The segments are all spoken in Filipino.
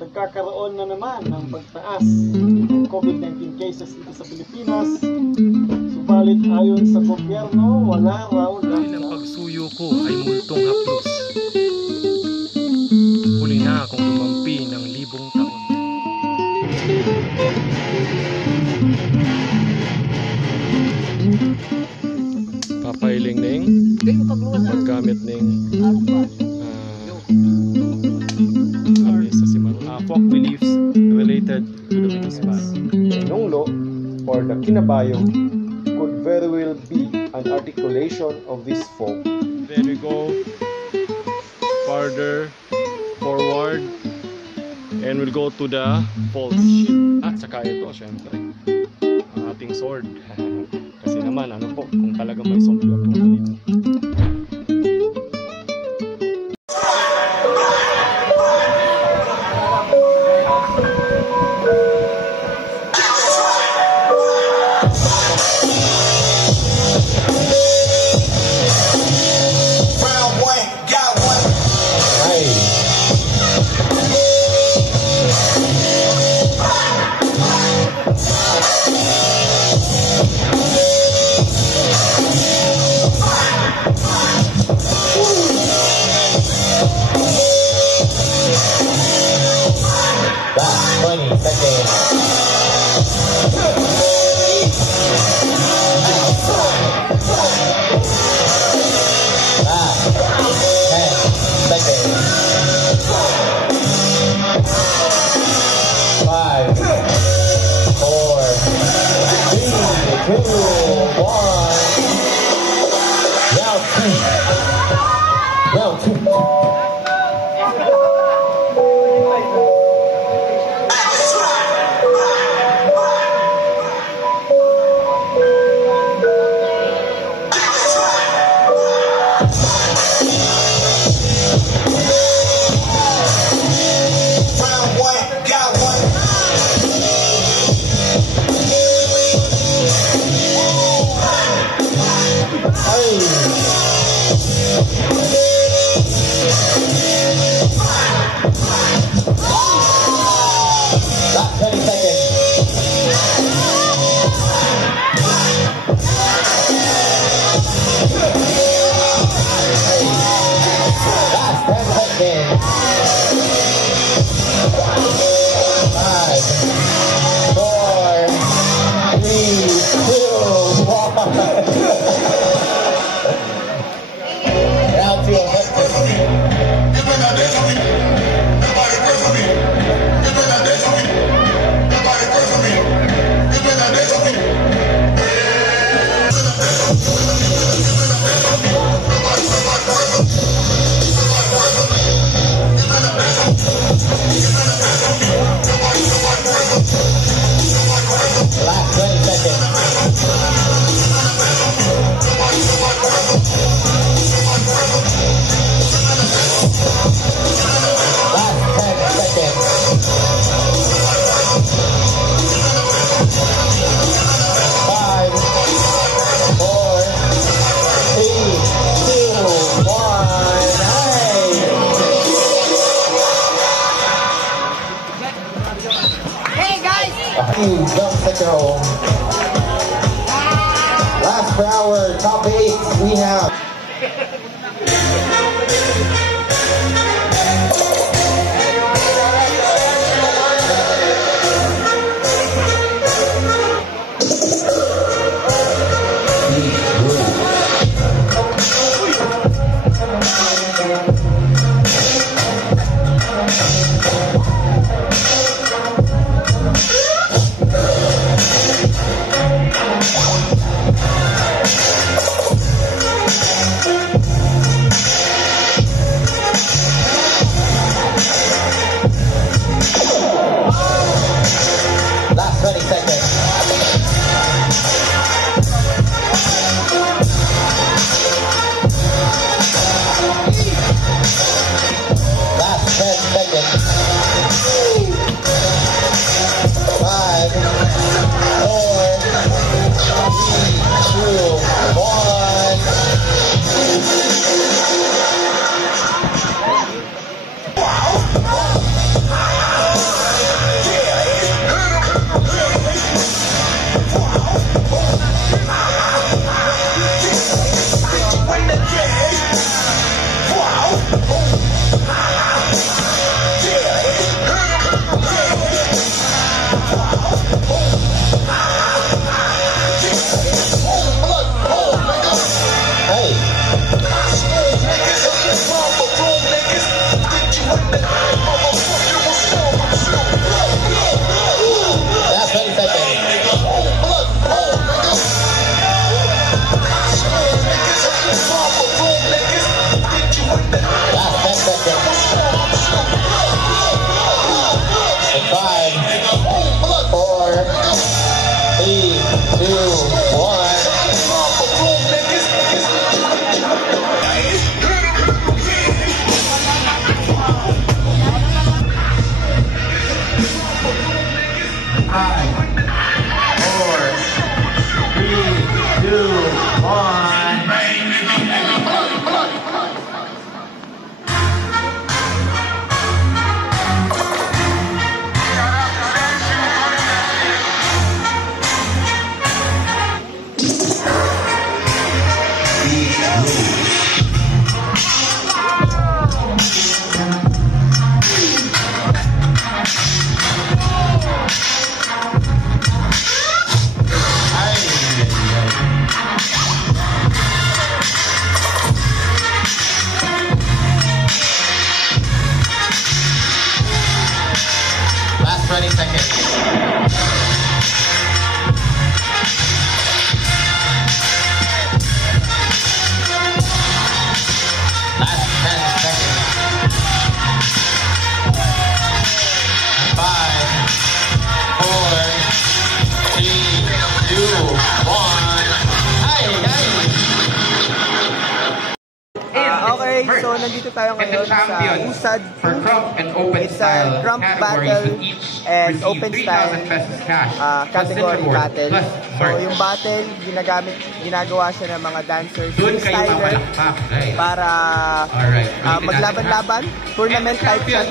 nagkakaroon na naman ng pagtaas ng COVID-19 cases dito sa Pilipinas. Subalit ayon sa gobyerno, wala raw ang pagsuyo ko ay multong haplos. Huli na akong lumampi ng 1,000 taon. Papailing ning paggamit ning folk beliefs related to the municipal. Nonglo or the Kinabayo could very well be an articulation of this folk. There we go. Farther forward and we'll go to the false shield. At saka ito syempre ang ating sword. Kasi naman ano po kung talaga may sombrero po dito. Last for our top 8, we have 5, 4, 3, 2, 1. Last 20 seconds. Last 10 seconds. 5, 4, 3, 2, 1. Ay, guys! Okay, so nandito tayo ngayon sa USAD for Crump and Open It's Style a Crump categories battle with each and receive Open 3,000 Style pesos cash category plus battle. plus So merch. yung battle, ginagawa siya ng mga dancers, Doon kayo styler, mapalakpak, guys. para Alright. maglaban-laban. Tournament type siya,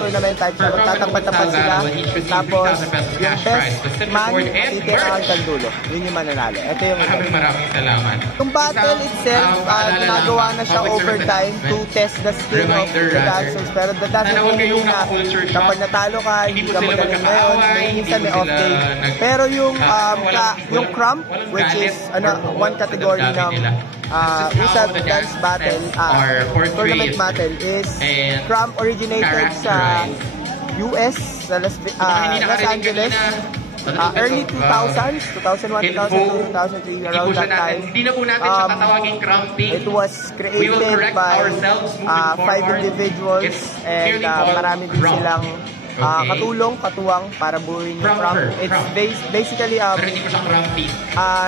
magtatampat-tampat sila. Tapos, yung best man, matitira hanggang dulo. Yun yung mananalo. Ito yung Maraming salamat. yung battle itself, ginagawa na siya overtime to test the skill of the dancers. Pero the dancers hindi na kapag natalo ka, hindi ka magaling ngayon. Minsan may off day. Pero yung Crump, which is one category ng USAD dance battle, tournament battle, is Crump originated sa US, sa Los Angeles. Early 2000s, 2001, 2002, 2003, around that time. Hindi na po natin siya tatawagin crumping. It was created by 5 individuals and marami din silang katuwang para buuin yung Crump. It's basically Pero hindi ko siya crumping.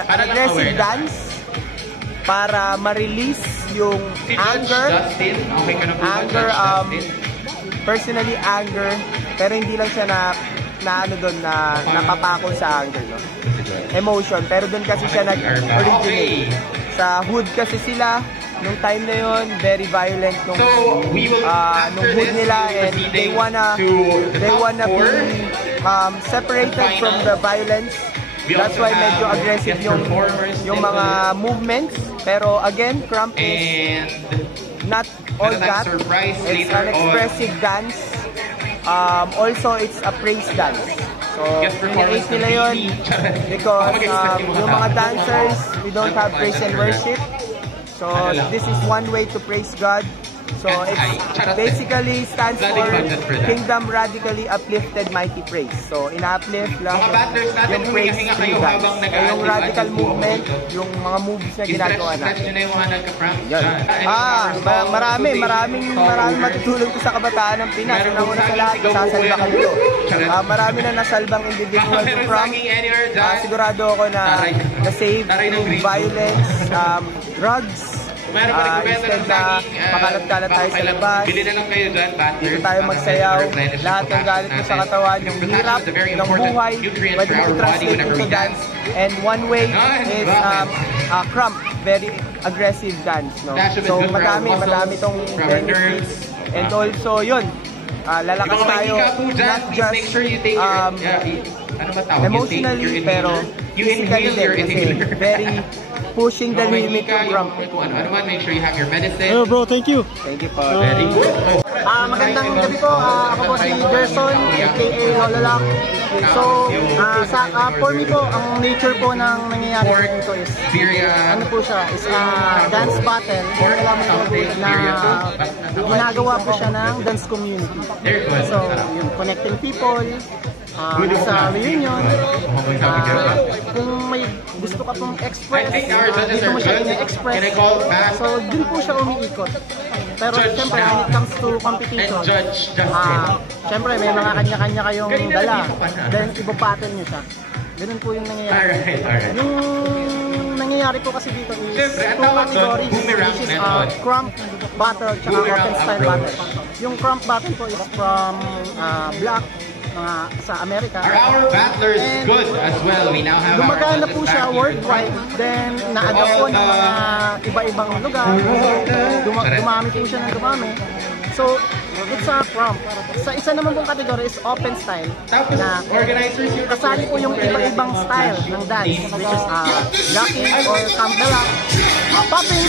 aggressive dance para ma-release yung Si anger, Justin, okay ka na po ba, anger, Justin? personally anger, pero hindi lang siya na napapako sa anger, no? Emotion, pero doon kasi siya nag-originate. Sa hood kasi sila, nung time na yon, very violent nung hood nila, and they wanna be separated from the violence. That's why medyo aggressive yung mga movements. Pero again, Crump is not all that. It's an expressive dance. Also, it's a praise dance. So, pinarate nila yun because yung mga dancers, we don't have praise and worship. So, this is one way to praise God. So, it basically stands for Kingdom Radically Uplifted Mighty Praise. So, ina-uplift lang yung praise through dance. Yung radical movement, yung mga moves na ginagawa natin. Maraming matutulog ko sa kabataan ng Pinas. Una sa lahat, nasasalba kayo. Marami na nasalbang individual from sigurado ako na na-save through violence, drugs, instead na makalat-kalat tayo sa labas, dito tayo magsayaw, lahat ng galit mo sa katawan, yung hirap ng buhay, pwede mo i-translate into dance. And one way is Crump, very aggressive dance, no? So madami tong benefits. And also yun, lalakas tayo, not just emotionally, pero physically din, kasi very pushing the limit yung Crump. Make sure you have your medicine. Hello bro, thank you. Thank you po. Very good. Magandang gabi po. Ako po si Gerson, aka Hololak. So, for me po, ang nature po ng nangyayari dito is, ano po siya, is dance battle. Kailangan po na ginagawa po siya ng dance community. So, yung connecting people, sa reunion, kung may gusto ka pong express, dito mo siya ina-express. So, dun po siya umiikot. Pero siyempre, when it comes to competition, siyempre may mga kanya-kanya kayong dala. Then, ibo-battle nyo siya. Ganun po yung nangyayari. Yung nangyayari po kasi dito is 2 categories, which is Crump battle at open style battle. Yung Crump battle po is from black mga sa Amerika. Are our battlers good as well? We now have our Gumagana battlers po siya back. worldwide, then na-adapt po ng mga iba-ibang lugar. Dumami po siya ng dumami. So, it's a prompt. Sa isa naman pong kategory is open style. Tapos, Na organizers yung kasali po yung iba-ibang style ng dance, which is locking or campbell, popping,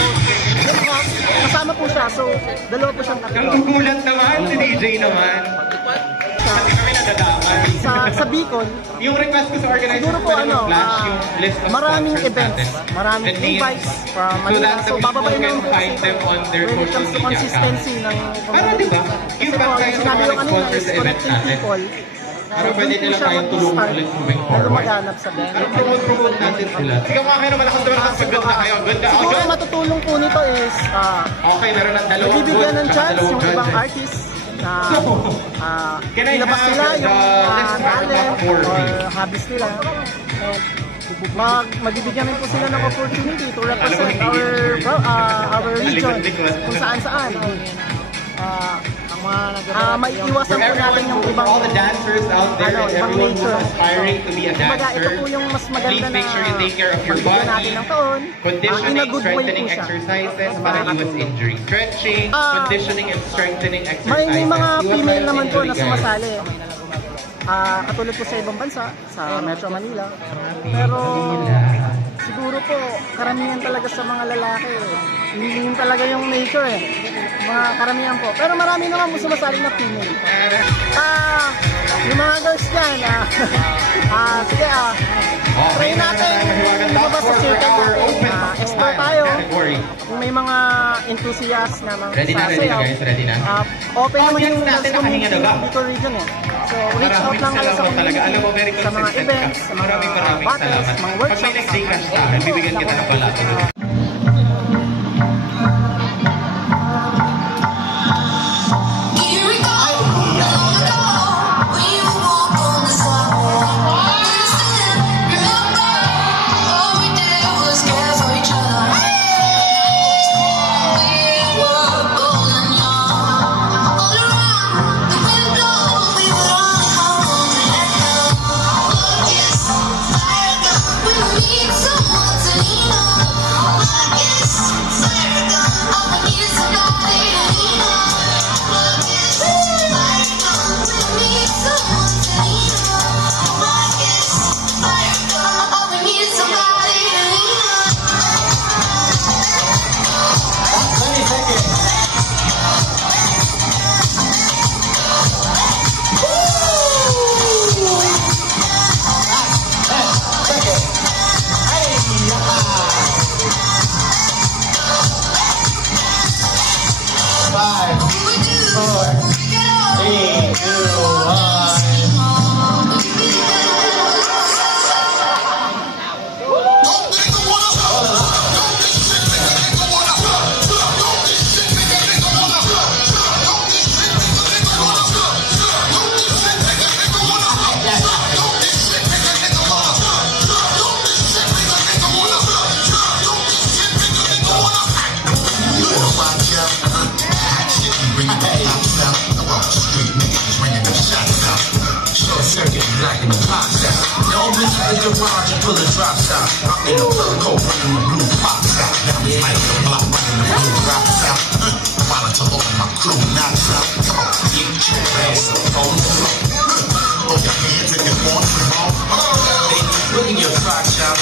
hip-hop. Kasama po siya. So, dalawa po siyang Ang kategory. gugulat naman, si DJ naman. Kasi kami nadadaman. Sa Bicol, Yung request ko sa organizers, siguro po pwede mag-flash yung list of maraming sponsors events, natin. maraming The names. invites from So Manila. that the So, people bababayin can naman po find them on their when it social comes to media consistency ng Para diba, Kasi yung po, bang tayo yung sa sinabi mga ko kanina sponsors is sa events connecting natin. people. Para pwede nila tayong tulungan ulit moving Na forward. lumaganap sa band. Para promote natin sila. Sige mga kayo, malakas naman ang pagganda kayo. Ganda, Siguro agad. matutulong po nito is Okay, meron ng dalawang nabibigyan ng good, chance dalawang yung ibang judges. artists na Can I ilabas have nila the yung list of talent top four, or please? hobbies nila. And magbibigyan rin po sila ng opportunity to represent our region kung saan-saan. May iwasan For po natin yung ibang all the dancers out there and ibang everyone who's nature. aspiring to be a Kumbaga, ito dancer, po yung mas maganda please make sure you take care of your magbigyan natin body, ng taon. In a conditioning, good way strengthening po siya. exercises Sa para mga iwas katulong. injury. Stretching, conditioning, and strengthening exercises. May mga Iwas female tayo sa naman po injury, na guys. sumasali. Katulad po sa ibang bansa, sa Metro Manila. Pero siguro po, karamihan talaga sa mga lalaki. Yun talaga yung nature eh. Mga karamihan po. Pero marami naman po sumasali na female. Yung mga girls dyan, sige try natin lumabas sa circle natin. Explore tayo. Kung may mga enthusiast na mga Ready na, sasayaw, guys? Ready na? open naman yung Audience natin dance community nakahinga na ba? sa Bicol region eh. So, reach out lang kayo sa salamat talaga. Alam mo, community, very sa mga consistent events, ka. sa mga Maraming battles, salamat. mga Pag may workshops. next day crash sa akin, bibigyan kita ng palato. Here we go. Long ago, when you walk on the sidewalk, we stood, remember, all we did was care for each other. We were golden young. All around the window, we would run home and let go. Look, it's fire gun. We need someone to lean on. Look, it's fire gun. All we need is somebody to lean on. Pull the drops out. I'm in the fur coat, running the blue pops out. Now we might the block, running the blue drops out. While until all my crew knocks out. Come on, get your ass up on the floor. Throw your hands if you want to wrong. Hey, look at your crotch out.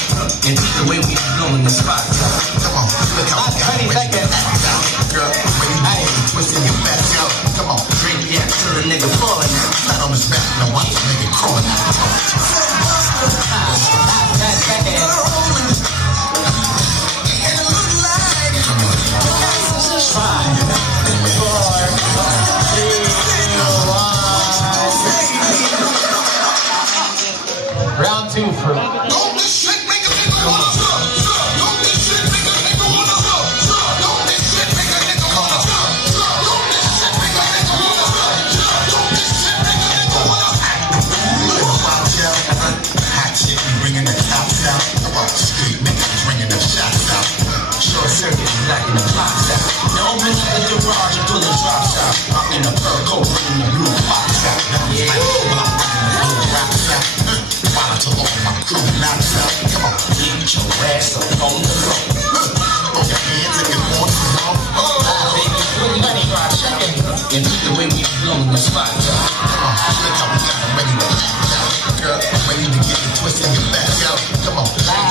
And the way we blowing the spots out. Come on, look how we got it. Girl, when you twisting your back out. Come on, drink that till the nigga falling out. Flat on his back, now watch the nigga crawling out. Round two for Black in the box out. No man in the garage, pull the drops out. I'm in the fur coat, running the blue box out. Now it's like, ready to act out. Girl, I'm ready to get the twist and get back out. Come on,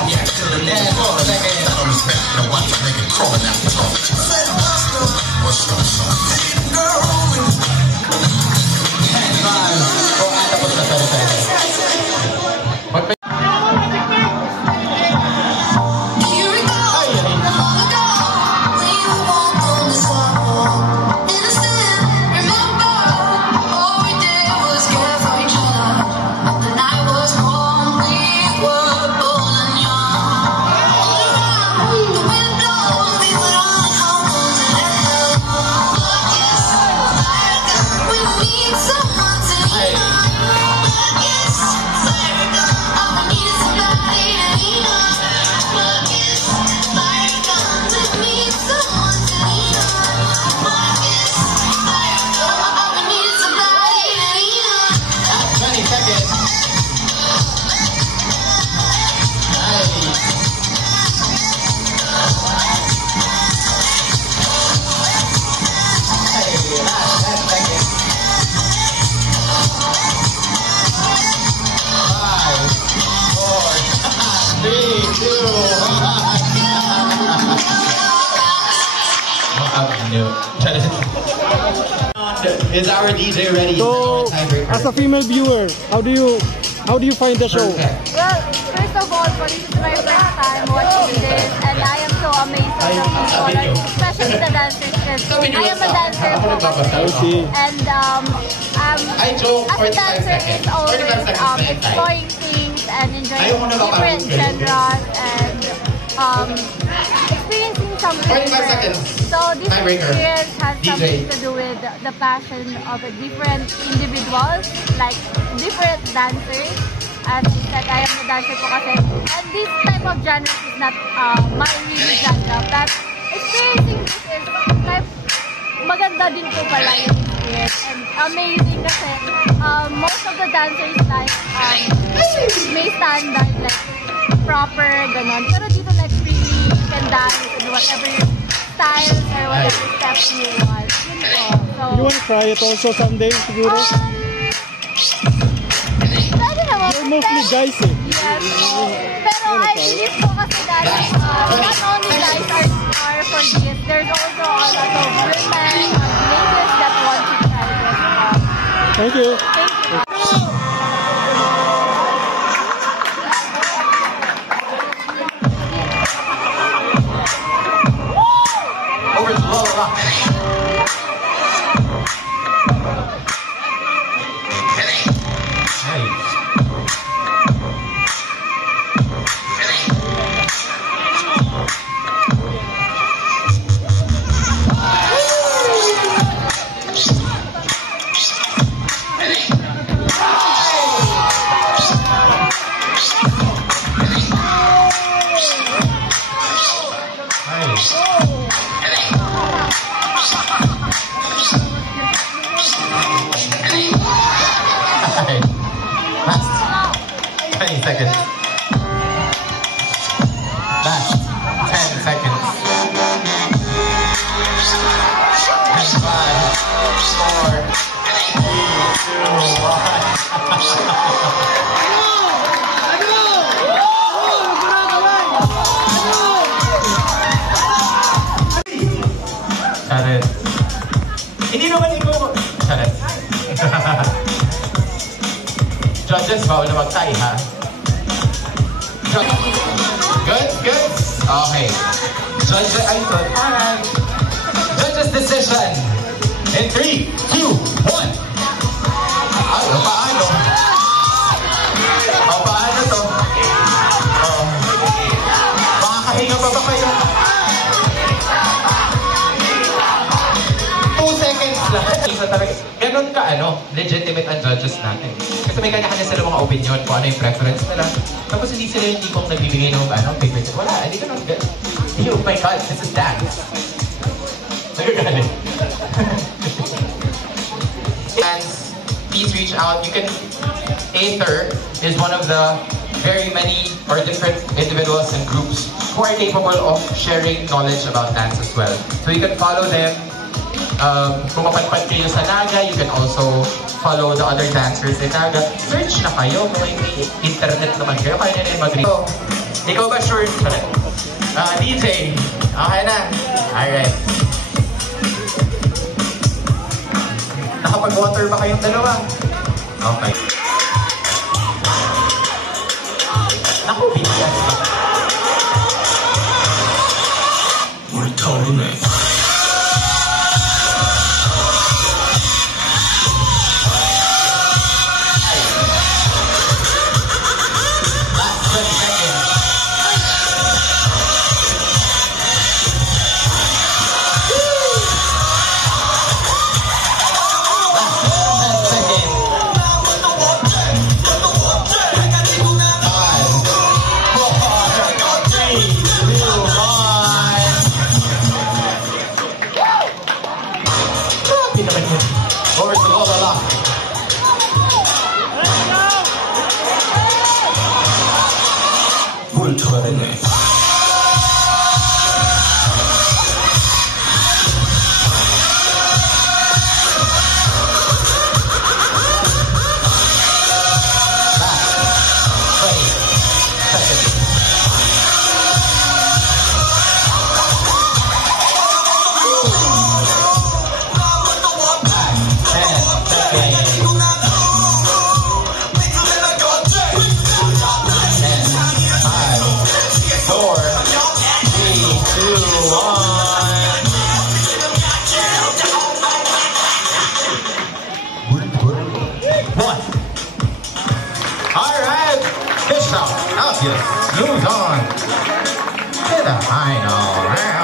yeah, till the next one. I don't respect the watch a nigga crawling out the talk. What's up, son? Girl, Here we go. Long ago, when you walked on the sidewalk, and I still remember all we did was care for each other. The night was warm, we were bold and young. All around, the wind blows, we would only hold to let go. Love is like we need someone to lean on. Love is like all we need is somebody to lean on. Love is like we need someone to lean on. Love is like all we need is somebody to lean on. 20 seconds. Is our DJ ready? So, as a female viewer, how do you find the show? Well, first of all, this is my first time watching this, and I am so amazed at the people, especially the dancers. Because I am a dancer for Pasay, and as a dancer, it's always exploring things and enjoying different genres and experiencing something different. So this experience has something to do with the passion of different individuals, like different dancers. As I said, I am a dancer po kasi. And this type of genre is not my really genre. But experiencing this is like, maganda din po pala yung experience. And amazing kasi most of the dancers like may standard, like proper, ganon. Pero dito like freely, you can dance and whatever styles or whatever steps you want. Yun po. So, You want to try it also someday, siguro? pwede naman. You're mostly guys eh. Yes. Pero I believe po kasi that not only guys are for this, there's also a lot of women or ladies that want to try this. Thank you. Thank you. Over to Lola Rock. Last 20 seconds. Last 10 seconds. 5, 4, 3, 2, 1. Charet. Hindi naman ikaw. Charet. Judges, bawal na mag-tie, ha? Good, good. Okay. Judges, alright. Judges decision. In 3, 2, 1. Ano, paano? O, paano to? Makakahinga pa ba kayo? 2 seconds lang. Ganun ka, legitimate ang judges natin. Kasi may kanya-kanya sila mga opinion kung ano yung preference nila. Tapos hindi sila yung tipong nagbibigay ng paper. Wala, hindi ka nang good. Oh my God, this is dance. Nagagalit. Fans, please reach out. You can... Aether is one of the very many or different individuals and groups who are capable of sharing knowledge about dance as well. So you can follow them. Kung mapadpad kayo sa Naga, you can also follow the other dancers in Naga. Search na kayo kung may internet naman kayo. Kaya nyo na yung mag-read. So, ikaw ba sure? DJ, okay na. Alright. Nakapag-water ba kayong dalawa? Okay. Naku, BTS ba? We're totally over to Lola Lock. we're totally Alright, Bishop, Alpheus moves on to the final round.